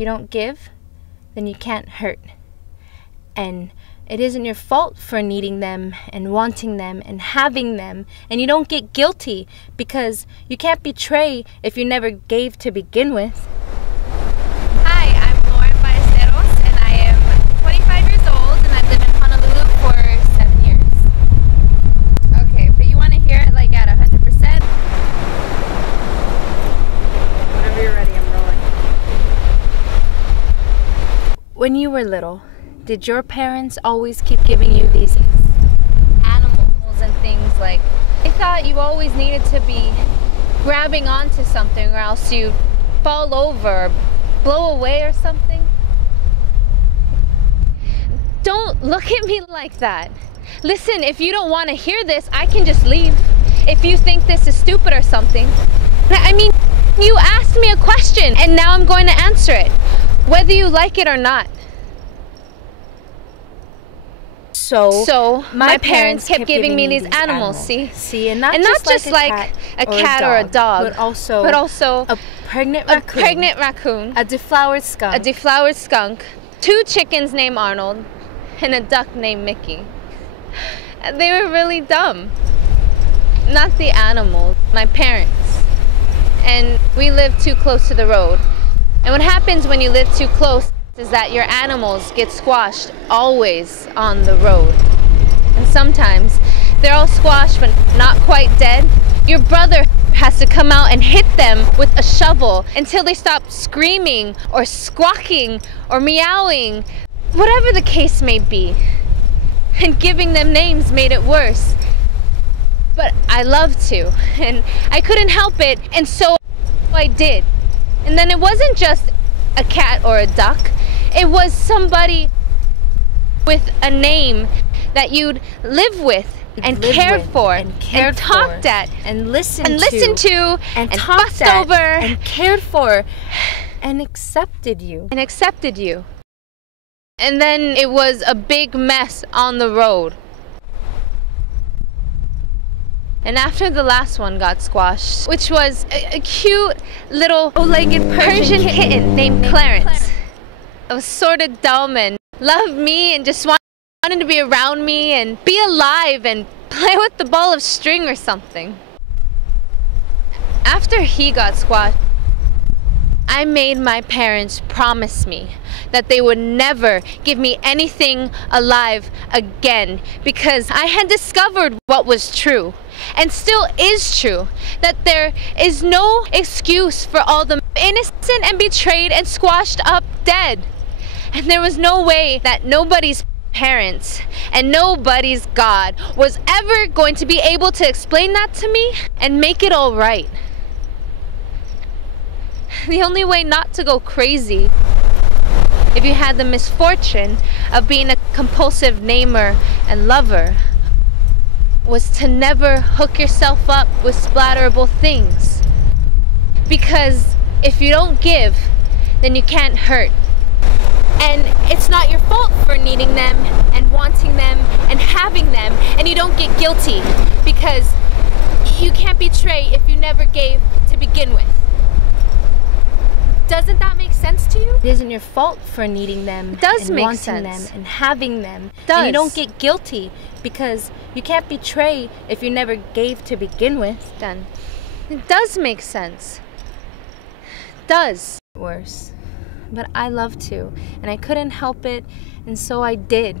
you don't give, then you can't hurt. And it isn't your fault for needing them and wanting them and having them. And you don't get guilty because you can't betray if you never gave to begin with. Hi, I'm Ballasteros, and I am 25 years old, and I've lived in Honolulu for 7 years. Okay, but you want to hear it like at 100%? Whenever you're ready, I'm rolling. When you were little, did your parents always keep giving you these animals and things like, they thought you always needed to be grabbing onto something or else you'd fall over or blow away or something? Don't look at me like that. Listen, if you don't want to hear this, I can just leave. If you think this is stupid or something. I mean, you asked me a question and now I'm going to answer it, whether you like it or not. So my parents kept giving me these animals, see? And not just like a cat or a dog, but also a pregnant raccoon, a deflowered skunk, 2 chickens named Arnold, and a duck named Mickey. They were really dumb. Not the animals, my parents. And we lived too close to the road. And what happens when you live too close is that your animals get squashed always on the road. And sometimes they're all squashed but not quite dead. Your brother has to come out and hit them with a shovel until they stop screaming or squawking or meowing, whatever the case may be. And giving them names made it worse. But I loved to, and I couldn't help it, and so I did. And then it wasn't just a cat or a duck. It was somebody with a name that you'd live with and cared for and talked at and listened to and fussed over and cared for and accepted you. And then it was a big mess on the road. And after the last one got squashed, which was a cute little bow-legged Persian kitten named Clarence. It was sort of dumb and loved me and just wanted to be around me and be alive and play with the ball of string or something. After he got squashed, I made my parents promise me that they would never give me anything alive again because I had discovered what was true and still is true, that there is no excuse for all the innocent and betrayed and squashed up dead. And there was no way that nobody's parents and nobody's God was ever going to be able to explain that to me and make it all right. The only way not to go crazy, if you had the misfortune of being a compulsive namer and lover, was to never hook yourself up with splatterable things. Because if you don't give, then you can't hurt. And it's not your fault for needing them and wanting them and having them, and you don't get guilty because you can't betray if you never gave to begin with. Doesn't that make sense to you? It isn't your fault for needing them and wanting them and having them. And you don't get guilty because you can't betray if you never gave to begin with. Then it does make sense. It does. Worse. But I love to, and I couldn't help it, and so I did.